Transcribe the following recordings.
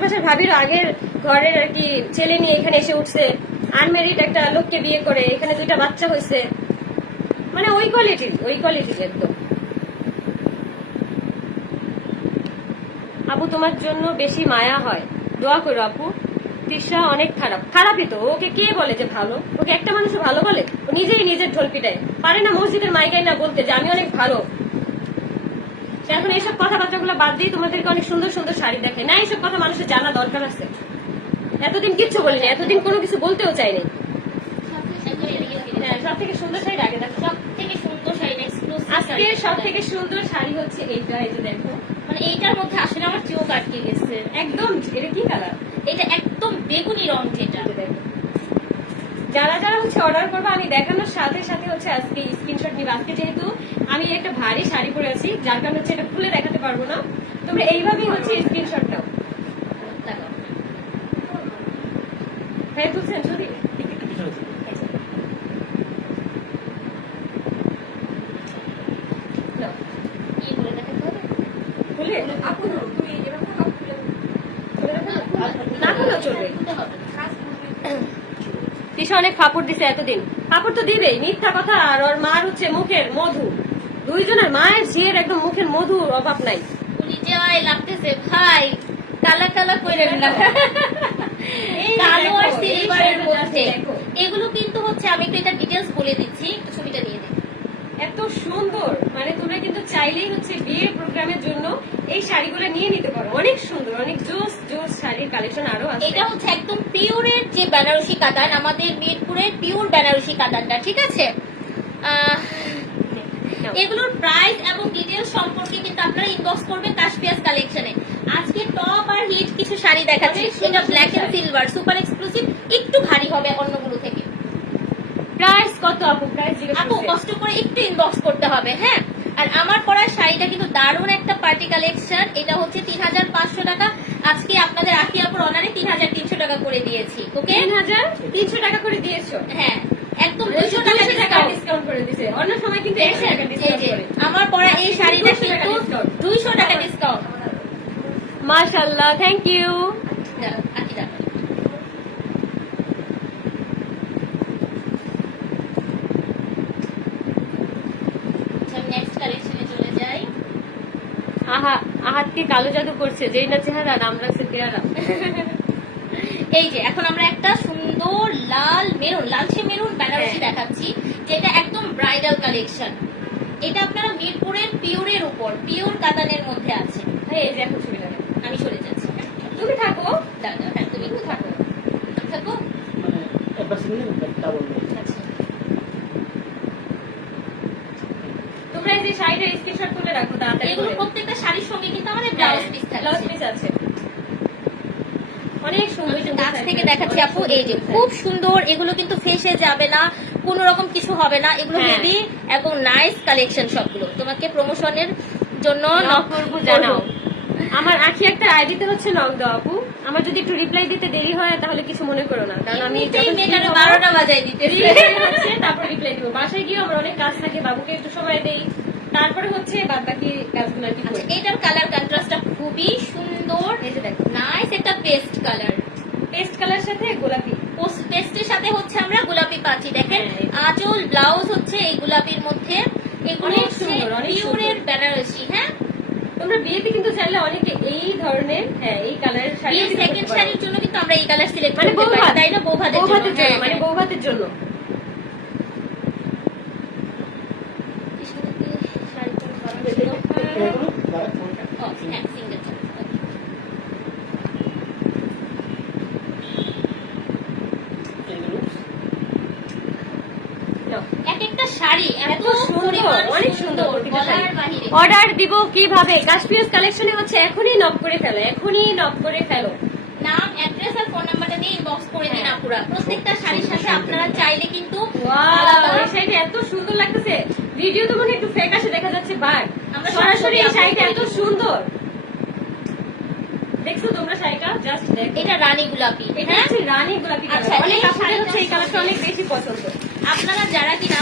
পাশের ভাবির আগের ঘরের আর কি ছেলে নিয়ে এখানে এসে উঠছে। আনমেরিড একটা লোককে বিয়ে করে, এখানে দুইটা বাচ্চা হয়েছে মানে ওই কোয়ালিটির ওই কোয়ালিটির একদম। আপু, তোমার জন্য বেশি মায়া হয়। দোয়া করো আপু। তৃষা অনেক খারাপ। খারাপই তো, ওকে কে বলে যে ভালো? ওকে একটা মানুষ ভালো বলে? নিজেই নিজের ঢোল পিটায়। পারে না মসজিদের মাইকাই না বলতে যে আমি অনেক ভালো। এখন এইসব কথাবার্তাগুলো বাদ দিয়ে তোমাদেরকে অনেক সুন্দর সুন্দর শাড়ি দেখে। না এইসব কথা মানুষের জানা দরকার আছে। এতদিন কিচ্ছু বলিনি এতদিন কোনো কিছু বলতেও চাইনি। হ্যাঁ সব থেকে সুন্দর শাড়ি আগে দেখো। সব থেকে সুন্দর শাড়ি। আজকে সব থেকে সুন্দর শাড়ি হচ্ছে এইটা এই যে দেখো। মানে এইটার মধ্যে আসলে আমার চোখ আটকে গেছে। একদম এটা কি কালার এটা একদম বেগুনি রং যেটা। যারা যারা হচ্ছে অর্ডার করব আমি দেখানোর সাথে সাথে হচ্ছে আজকে স্ক্রিনশট নিবে। আজকে যেহেতু আমি একটা ভারী শাড়ি পরে আছি যার কারণে হচ্ছে এটা খুলে দেখাতে পারব না। তোমরা এইভাবেই হচ্ছে স্ক্রিনশট নাও। হ্যাঁ তুলছেন যদি? না চলবে। তিশা অনেক কাপড় দিছে এতদিন। কাপড় তো দিবেই মিথ্যা কথা আর ওর মার হচ্ছে মুখের মধু। দুইজনের মায়ের ঝিয়ের একদম মুখের মধুর অভাব নাই। যায় লাগতেছে ভাই কালা কালা করে না কালো আর সিলভারের মধ্যে এগুলো কিন্তু হচ্ছে আমি একটু এটা ডিটেলস বলে দিচ্ছি ছবিটা নিয়ে। এত সুন্দর। মানে তোমরা কিন্তু চাইলেই হচ্ছে বিয়ের প্রোগ্রামের জন্য এই শাড়িগুলো নিয়ে নিতে পারো। অনেক সুন্দর অনেক জোস জোস শাড়ির কালেকশন আরও আছে। এটা হচ্ছে একদম পিওরের যে বেনারসি কাতান আমাদের মিরপুরের পিওর বেনারসি কাতানটা ঠিক আছে? এগুলোর প্রাইস এবং ডিটেলস সম্পর্কে কিন্তু আপনারা ইনবক্স করবেন কাশপিয়াস কালেকশনে আজকে টপ আর হিট কিছু শাড়ি দেখাচ্ছি। এটা black and silver super exclusive একটু ভারী হবে অন্যগুলো প্রাইস কত আপু? প্রাইস আপু কষ্ট করে একটু ইনবক্স করতে হবে হ্যাঁ? আর আমার পরা শাড়িটা কিন্তু দারুণ একটা পার্টি কালেকশন এটা হচ্ছে তিন হাজার পাঁচশো টাকা। আজকে আপনাদের আখি আপুর অনারে তিন হাজার তিনশো টাকা করে দিয়েছি ওকে? তিন হাজার তিনশো টাকা করে দিয়েছ? হ্যাঁ একদম দুশো দুশো টাকা টাকা ডিসকাউন্ট ডিসকাউন্ট ডিসকাউন্ট করে দিছে। অন্য সময় কিন্তু একশো টাকা এই ডিসকাউন্ট যে করে। আমার পরা এই শাড়িটা কিন্তু দুইশো টাকা ডিসকাউন্ট মাশাআল্লাহ থ্যাংক ইউ আখি দাও নেক্সট কালেকশনে চলে যাই আহা আহাতকে কালো জাদু করছে? যেই না চেহারা নাম রাখছে পেয়ারা। এই যে এখন আমরা একটা সুন্দর লাল মেরুন লালচে মেরুন বেনারসি হ্যাঁ। দেখাচ্ছি যেটা একদম ব্রাইডাল কালেকশন এটা আপনারা মিরপুরের পিওরের উপর পিওর কাতানের মধ্যে আছে। ভাই এই যে এখন ছবি আমি সরে যাচ্ছি? তুমি থাকো। দাঁড়াও, দাঁড়াও, হ্যাঁ তুমি তুমি থাকো। থাকো। মানে আচ্ছা। তোমরা এই যে শাড়িটা স্ক্রিনশট তুলে রাখো তাড়াতাড়ি এগুলো শাড়ির সঙ্গে কিন্তু আমাদের ব্লাউজ পিস ব্লাউজ পিস আছে। অনেক সুন্দর আমি একটু সুন্দর কাছ থেকে দেখাচ্ছি আপু এই যে খুব সুন্দর এগুলো কিন্তু ফেসে যাবে না কোন রকম কিছু হবে না এগুলো হ্যাঁ। হেভি এবং নাইস কালেকশন সবগুলো। তোমাকে প্রমোশনের জন্য নক নক জানাও। আমার আখি একটা আইডিতে হচ্ছে নক দাও আপু। আমার যদি একটু রিপ্লাই দিতে দেরি হয় তাহলে কিছু মনে করো না। কারণ আমি বারোটা free হচ্ছে তারপর রিপ্লাই দিব। বাসায় গিয়ে আমার অনেক কাজ থাকে বাবুকে একটু সময় দেই। তারপরে হচ্ছে বাদ বাকি কাজগুলো। আচ্ছা, এটার কালার কন্ট্রাস্টটা খুবই সুন্দর। এই যে দেখো। নাইস একটা পেস্ট কালার পেস্ট কালার সাথে গোলাপি। পেস্টের সাথে হচ্ছে আমরা গোলাপি পাচ্ছি দেখেন। হ্যাঁ, আঁচল ব্লাউজ হচ্ছে এই গোলাপির মধ্যে। এগুলো পিওরের বেনারসি হ্যাঁ? তোমরা বিয়েতে কিন্তু চাইলে অনেকে এই ধরনের হ্যাঁ এই কালারের শাড়ি সেকেন্ড শাড়ির জন্য কিন্তু আমরা এই কালার সিলেক্ট মানে করতে পারি তাই না? বৌভাতের জন্য হ্যাঁ, মানে হ্যাঁ। বৌভাতের জন্য শাড়িটা ভালো ছিল। এগুলো যারা কোনটা ও, হ্যাঁ, single টা। এগুলো নাও। এক একটা শাড়ি এত এত অনেক সুন্দর অর্ডার দিব কীভাবে? কাশ্মীর কালেকশনে হচ্ছে এখনই নক করে ফেলো এখনই নক করে ফেলো। নাম অ্যাড্রেস আর ফোন নাম্বারটা দিয়ে ইনবক্স করে দিন হ্যাঁ। আপুরা। প্রত্যেকটা শাড়ির সাথে আপনারা চাইলে কিন্তু এই শাড়িটা এত সুন্দর লাগতেছে। ভিডিও তো মনে একটু ফেক আসে দেখা যাচ্ছে বাট সরাসরি এই শাড়িটা এত সুন্দর। দেখছ তোমরা শাড়িটা? জাস্ট দেখো। এটা রানী গোলাপি এটা হ্যাঁ? রানী গোলাপি আচ্ছা, অনেক এই হচ্ছে এই কালারটা অনেক বেশি পছন্দ। আপনারা যারা কিনা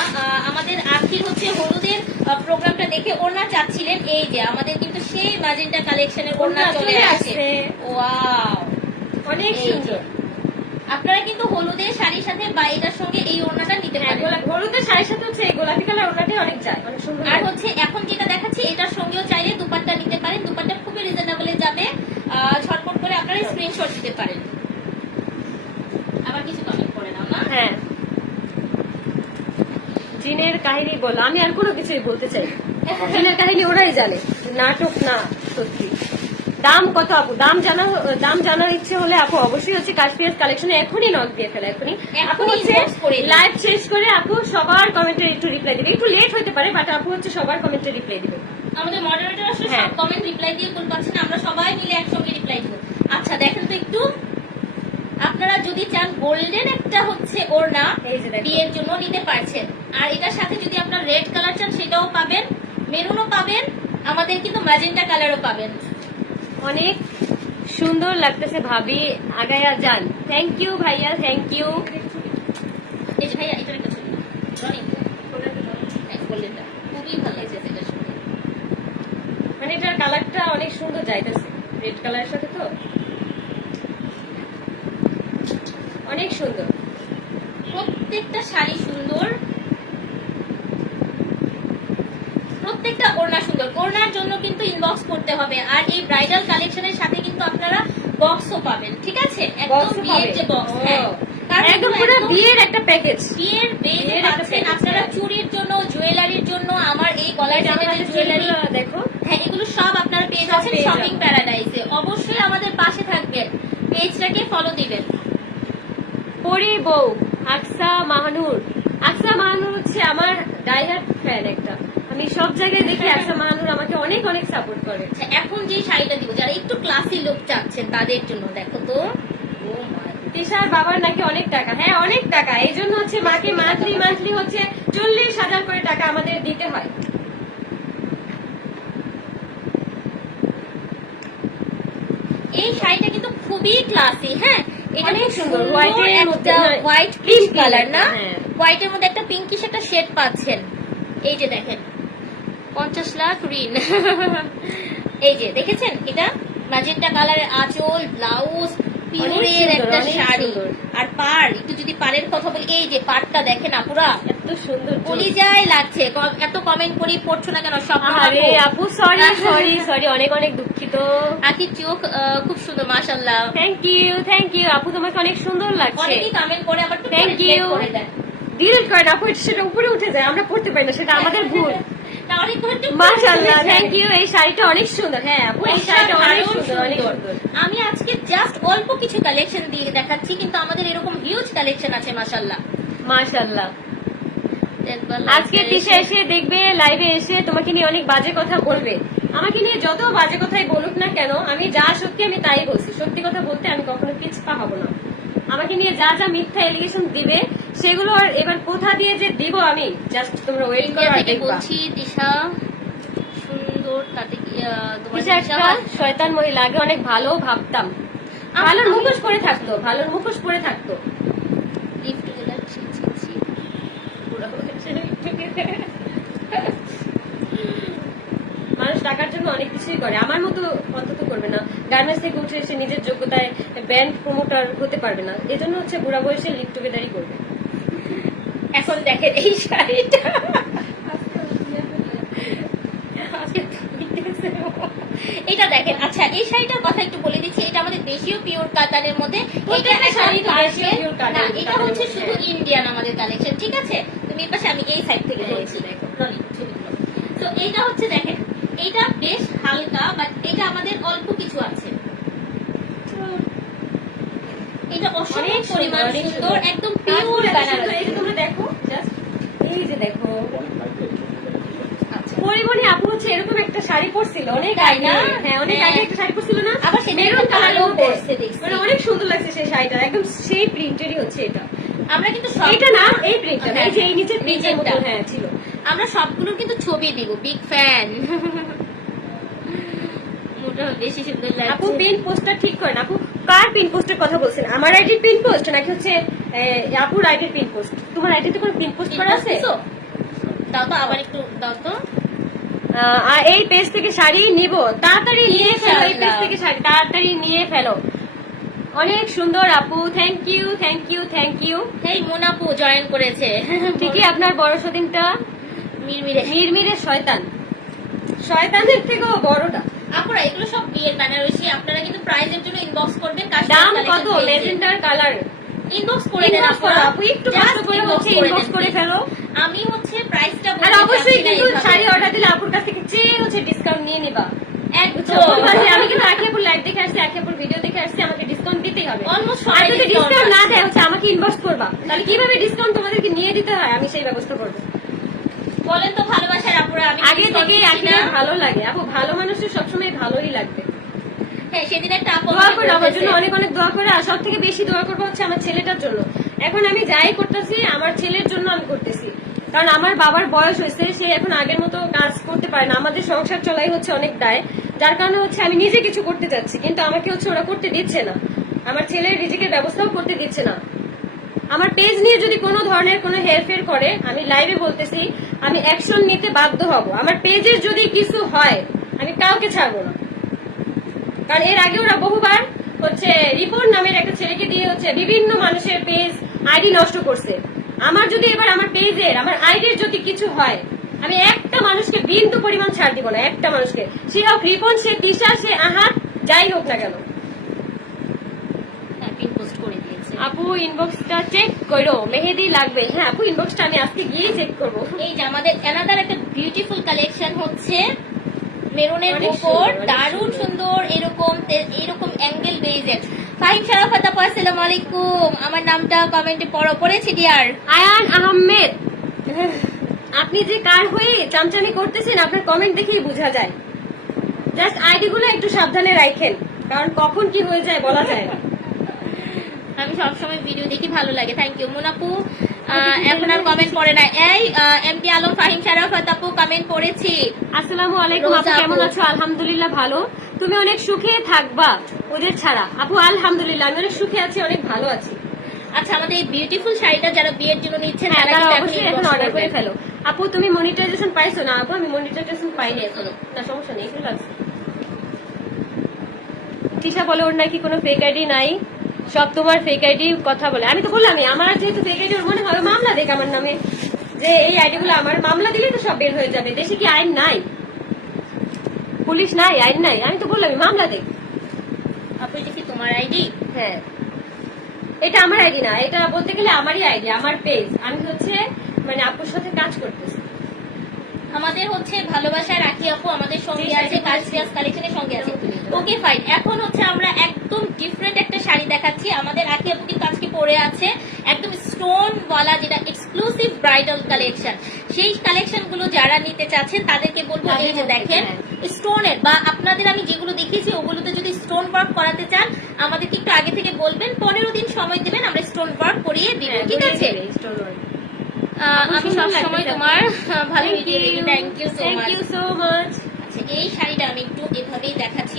আমাদের আখির হচ্ছে হলুদের প্রোগ্রামটা দেখে ওড়না চাচ্ছিলেন এই যে আমাদের কিন্তু সেই ম্যাজেন্টা কালেকশনের ওড়না চলে আসছে। ওয়াও। অনেক সুন্দর। আপনারা কিন্তু হলুদের শাড়ির সাথে বা এটার সঙ্গে এই ওড়নাটা নিতে হ্যাঁ, পারেন। হলুদের শাড়ির সাথে হচ্ছে এই গোলাপি কালার ওনাটাই অনেক যায় অনেক সুন্দর আর হচ্ছে এখন যেটা দেখাচ্ছি এটার সঙ্গেও চাইলে দুপাট্টা নিতে পারেন। দুপাট্টা খুবই রিজনেবলে যাবে ঝটপট করে আপনারা স্ক্রিনশট দিতে পারেন। আবার কিছু কমেন্ট করে নাও না? হ্যাঁ। জিনের কাহিনী বলো আমি আর কোনো কিছুই বলতে চাই জিনের কাহিনী ওরাই জানে নাটক না সত্যি। দাম কত আপু? দাম জানা দাম জানার ইচ্ছে হলে আপু অবশ্যই হচ্ছে কাশ্মীর কালেকশনে এখনই নক দিয়ে ফেলে এখনই। আপু হচ্ছে। লাইভ শেষ করে আপু সবার কমেন্টে একটু রিপ্লাই দিবে। একটু লেট হতে পারে বাট আপু হচ্ছে সবার কমেন্টে রিপ্লাই দিবে। আমাদের মডারেটর আসলে হ্যাঁ। সব কমেন্ট রিপ্লাই দিয়ে ভুল পাচ্ছে না আমরা সবাই মিলে একসঙ্গে রিপ্লাই দিব। আচ্ছা দেখেন তো একটু। আপনারা যদি চান গোল্ডেন একটা হচ্ছে ওড়না। বিয়ের জন্য নিতে পারছেন। আর এটার সাথে যদি আপনার রেড কালার চান সেটাও পাবেন। মেরুনও পাবেন। আমাদের কিন্তু ম্যাজেন্টা কালারও পাবেন। অনেক সুন্দর লাগতেছে ভাবি। আগায়া যান। থ্যাংক ইউ ভাইয়া থ্যাংক ইউ এই যে ভাইয়া এটার একটা ছবি। হ্যাঁ, গোল্ডেনটা খুবই ভালো লাগছে মানে এটার কালারটা অনেক সুন্দর যাইতেছে। রেড কালারের সাথে তো। অনেক সুন্দর। প্রত্যেকটা শাড়ি সুন্দর। প্রত্যেকটা ওড়না সুন্দর। ওড়নার জন্য কিন্তু ইনবক্স করতে হবে। আর এই ব্রাইডাল কালেকশনের সাথে কিন্তু আপনারা বক্সও পাবেন ঠিক আছে? একদম বিয়ের যে বক্স হ্যাঁ। একদম পুরো বিয়ের একটা প্যাকেজ বিয়ের বিয়ের পাচ্ছেন আপনারা হ্যাঁ। চুরির জন্য জুয়েলারির জন্য আমার এই সেটের জুয়েলারি দেখো। হ্যাঁ এগুলো সব আপনারা পেয়ে সব যাচ্ছেন শপিং। প্যারাডাইসে অবশ্যই আমাদের পাশে থাকবেন। পেজটাকে ফলো দিবেন। পরি বউ আকসা মাহানুর। আকসা মাহানুর হচ্ছে আমার ডাইহার্ট ফ্যান একটা। আমি সব জায়গায় দেখি আকসা মাহানুর আমাকে অনেক অনেক সাপোর্ট করে। আচ্ছা এখন যে শাড়িটা দিব যারা একটু ক্লাসি লোক চাচ্ছেন তাদের জন্য দেখো তো। তিশার বাবার নাকি অনেক টাকা। হ্যাঁ অনেক টাকা। এই জন্য হচ্ছে মাকে মান্থলি মান্থলি হচ্ছে চল্লিশ হাজার করে টাকা আমাদের দিতে হয়। এই শাড়িটা কিন্তু খুবই ক্লাসি হ্যাঁ? এটা খুব সুন্দর, হোয়াইটের মধ্যে, হ্যাঁ, হোয়াইট পিঙ্ক কালার না? হ্যাঁ। হোয়াইটের মধ্যে একটা পিঙ্কিশ একটা শেড পাচ্ছেন। এই যে দেখেন। পঞ্চাশ লাখ ঋণ। এই যে দেখেছেন? এটা? ম্যাজেন্টা কালারের আঁচল ব্লাউজ পিওরের একটা শাড়ি। আর পার একটু যদি পাড়ের কথা বলি এই যে দেখেন আপুরা এত সুন্দর লাগছে। এত কমেন্ট করি পড়ছো না কেন? সব আরে আপু সরি সরি সরি অনেক অনেক দুঃখিত। আকির চোখ আহ, খুব সুন্দর মাশাল্লাহ থ্যাংক ইউ থ্যাংক ইউ আপু তোমাকে অনেক সুন্দর লাগছে। অনেকেই কমেন্ট করে আবার Thank reflect করে আপু সেটা উপরে উঠে যায় আমরা পড়তে পারি না সেটা আমাদের ভুল। মাশাআল্লাহ থ্যাংক ইউ এই শাড়িটা অনেক সুন্দর। হ্যাঁ আপু এই শাড়িটা অনেক সুন্দর অনেক সুন্দর। সুন্দর আমি আজকে জাস্ট অল্প কিছু কালেকশন দিয়ে দেখাচ্ছি কিন্তু আমাদের এরকম হিউজ কালেকশন আছে মাশাল্লাহ মাশাআল্লাহ। আজকে এসে দেখবে লাইভে এসে তোমাকে নিয়ে অনেক বাজে কথা বলবে। আমাকে নিয়ে যত বাজে কথাই বলুক না কেন আমি যা সত্যি আমি তাই বলছি। সত্যি কথা বলতে আমি কখনো পিছপা হব না। আমাকে নিয়ে যা যা মিথ্যা এলিগেশন দিবে সেগুলো আর এবার কোথা দিয়ে যে দিব আমি? জাস্ট তোমরা ওয়েট করো আর দেখবা। বলছি দিশা সুন্দর তাতে একটা শয়তান মহিলা আগে অনেক ভালো ভাবতাম। ভালোর মুখোশ পরে থাকতো ভালোর মুখোশ পরে থাকতো। টুগেদার ছি ছি ছি। মানুষ টাকার জন্য অনেক কিছুই করে। আমার মতো অন্তত করবে না। গার্মেন্টস থেকে উঠে এসে নিজের যোগ্যতায় ব্যান্ড প্রমোটার হতে পারবে না। এজন্য হচ্ছে বুড়া বয়সে লিপ টুগেদারই করবে। এখন দেখেন এই শাড়িটা। এটা দেখেন আচ্ছা এই শাড়িটার কথা একটু বলে দিচ্ছি এটা আমাদের দেশীয় পিওর কাতানের মধ্যে। এটা এটা হচ্ছে শুধু ইন্ডিয়ান আমাদের কালেকশন ঠিক আছে? তুমি এই পাশে আমি এই সাইড থেকে বলছি। তো এইটা হচ্ছে দেখেন এটা বেশ হালকা বাট এটা আমাদের অল্প কিছু আছে। এটা অসম্ভব সুন্দর, পরিমাণ সুন্দর। একদম পিওর পিওর বানারসি এই যে তোমরা দেখো জাস্ট এই যে দেখো। পরিমণি আপু হচ্ছে এরকম একটা শাড়ি পরছিল। অনেক আগে। না? হ্যাঁ অনেক হ্যাঁ। আগে একটা শাড়ি পরছিল না? আবার মেরুন একটা পরছে। দেখছি। মানে অনেক সুন্দর লাগছে সেই শাড়িটা। একদম সেই প্রিন্টেরই হচ্ছে এটা। আমরা কিন্তু এটা না এই প্রিন্টটা হ্যাঁ, এই যে এই নিচের প্রিন্টের মতো হ্যাঁ ছিল। আমরা সবগুলোর কিন্তু ছবি দিব। বিগ ফ্যান মোটা বেশি সুন্দর আপু পেন পোস্টার ঠিক করেন। আপু কার পিন পোস্টের কথা বলছেন? আমার আইডির পিন পোস্ট নাকি হচ্ছে আপুর আইডির পিন পোস্ট তোমার আইডিতে কোনো পিন পোস্ট করা আছে? দাও তো আবার একটু দাও তো। এই পেজ থেকে শাড়ি নিব। তাড়াতাড়ি নিয়ে ফেলো এই পেজ থেকে শাড়ি। তাড়াতাড়ি নিয়ে ফেলো। অনেক সুন্দর আপু। Thank you thank you thank you এই মোনাপু জয়েন করেছে। ঠিকই আপনার বড় সদিনটা মিরমিরে। মিরমিরে শয়তান। শয়তানের থেকেও বড়টা। আপুরা এগুলো সব বিয়ের বেনারসি আপনারা কিন্তু প্রাইজের জন্য ইনবক্স করবেন দাম কত? লেজেন্ডার কালার ইনবক্স করে দেন আপুরা আপু একটু কষ্ট করে হচ্ছে ইনবক্স করে ফেলো। আমি হচ্ছে প্রাইসটা আর অবশ্যই কিন্তু শাড়ি অর্ডার দিলে আপুর কাছ থেকে চেয়ে হচ্ছে ডিসকাউন্ট নিয়ে নিবা। আমি কিন্তু আখি লাইভ দেখে আসছি আখি ভিডিও দেখে আসছি আমাকে ডিসকাউন্ট দিতেই হবে। আর যদি ডিসকাউন্ট না দেয় হচ্ছে আমাকে ইনভেস্ট করবা। তাহলে কীভাবে ডিসকাউন্ট তোমাদেরকে নিয়ে দিতে হয়? আমি সেই ব্যবস্থা করব। বলেন তো ভালোবাসার আপুরা আমি আগে থেকেই দিচ্ছি ভালো লাগে। আপু ভালো মানুষের সবসময় ভালোই লাগবে। হ্যাঁ সেদিন একটা আপু দোয়া আমাকে আমার জন্য অনেক অনেক দোয়া করে আর সব থেকে বেশি দোয়া করব হচ্ছে আমার ছেলেটার জন্য। এখন আমি যাই করতেছি আমার ছেলের জন্য আমি করতেছি। কারণ আমার বাবার বয়স হয়েছে সে এখন আগের মতো কাজ করতে পারে না। আমাদের সংসার চলাই হচ্ছে অনেক দায়। যার কারণে হচ্ছে আমি নিজে কিছু করতে চাচ্ছি কিন্তু আমাকে হচ্ছে ওরা করতে দিচ্ছে না। আমার ছেলের রিজিকের ব্যবস্থাও করতে দিচ্ছে না। আমার পেজ নিয়ে যদি কোনো ধরনের কোনো হেরফের করে, আমি লাইভে বলতেছি, আমি অ্যাকশন নিতে বাধ্য হব। আমার পেজের যদি কিছু হয়, আমি কাউকে ছাড়বো না। কারণ এর আগে ওরা বহুবার হচ্ছে রিপোর্ট নামের একটা ছেলেকে দিয়ে হচ্ছে বিভিন্ন মানুষের পেজ আইডি নষ্ট করছে। আমার যদি এবার আমার পেজের আমার আইডির যদি কিছু হয়, আমি একটা মানুষকে বিন্দু পরিমাণ ছাড় দিব না, একটা মানুষকে। সে হোক রিপন, সে তিশা সে আহাত, যাই হোক না কেন হ্যাঁ, pin post করে দিয়েছে। আপু ইনবক্সটা চেক করো। মেহেদি লাগবে। হ্যাঁ আপু ইনবক্সটা আমি আজকে গিয়েই চেক করব। এই যে আমাদের এনাদার একটা বিউটিফুল কালেকশন হচ্ছে মেরুনের উপর। সুন্দর, দারুণ সুন্দর। এরকম এরকম অ্যাঙ্গেল বেজের ফাহিম শারাফাত আপু আসসালামু আলাইকুম। আমার নামটা কমেন্টে পড়ো পড়েছি ডিয়ার আয়ান আহমেদ। আপনি যে কার হয়ে চামচামি করতেছেন আপনার কমেন্ট দেখেই বোঝা যায়। জাস্ট আইডি গুলো একটু সাবধানে রাখেন কারণ কখন কি হয়ে যায় বলা যায় না। আমি সবসময় ভিডিও দেখি ভালো লাগে। থ্যাংক ইউ মুনাপু এখন আর কমেন্ট পড়ে না। এই এম টি আলম ফাহিম শারাফাত আপু কমেন্ট পড়েছি। আসসালামু আলাইকুম আপু কেমন আছো? আলহামদুলিল্লাহ ভালো। তুমি অনেক সুখে থাকবা ওদের ছাড়া। আপু আলহামদুলিল্লাহ আমি অনেক সুখে আছি অনেক ভালো আছি। আচ্ছা আমাদের এই বিউটিফুল শাড়িটা যারা বিয়ের জন্য নিচ্ছেন হ্যাঁ তারা অবশ্যই এখন অর্ডার করে ফেলো। আপু তুমি মনিটাইজেশন পাইছো না? আপু আমি মনিটাইজেশন পাইনি এখনও। না সমস্যা নেই ঠিক আছে তিশা বলে ওর নাকি কোনো ফেক আইডি নাই। সব তোমার ফেক আইডি কথা বলে। আমি তো বললামই আমার যেহেতু ফেক আইডি মনে হবে মামলা দেখ আমার নামে। যে এই আইডি গুলো আমার মামলা দিলেই তো সব বের হয়ে যাবে। দেশে কি আইন নাই? পুলিশ নাই আইন নাই। আমি তো বললামই মামলা দেখ। আপু এটা কি তোমার আইডি হ্যাঁ। এটা আমার আইডি না এটা বলতে গেলে আমারই আইডি আমার পেজ আমি হচ্ছে মানে আপুর সাথে কাজ করতেছি। আমাদের হচ্ছে ভালোবাসা রাখি আপু আমাদের সঙ্গে আছে কাজরিয়াস কালেকশনের সঙ্গে আছে। ওকে ফাইন এখন হচ্ছে আমরা একদম ডিফারেন্ট একটা শাড়ি দেখাচ্ছি। আমাদের রাখি আপু কিন্তু আজকে পরে আছে একদম স্টোন ওয়ালা যেটা এক্সক্লুসিভ ব্রাইডাল কালেকশন সেই কালেকশনগুলো যারা নিতে চাচ্ছেন তাদেরকে বলব এই যে দেখেন। স্টোনের বা আপনাদের আমি যেগুলো দেখিয়েছি ওগুলোতে যদি স্টোন ওয়ার্ক করাতে চান আমাদেরকে একটু আগে থেকে বলবেন পনেরো দিন সময় দিবেন আমরা স্টোন ওয়ার্ক করিয়ে দিব হ্যাঁ, ঠিক আছে? আমি সব সময় তোমার ভালো thank video you so much আচ্ছা এই শাড়িটা আমি একটু এভাবেই দেখাচ্ছি।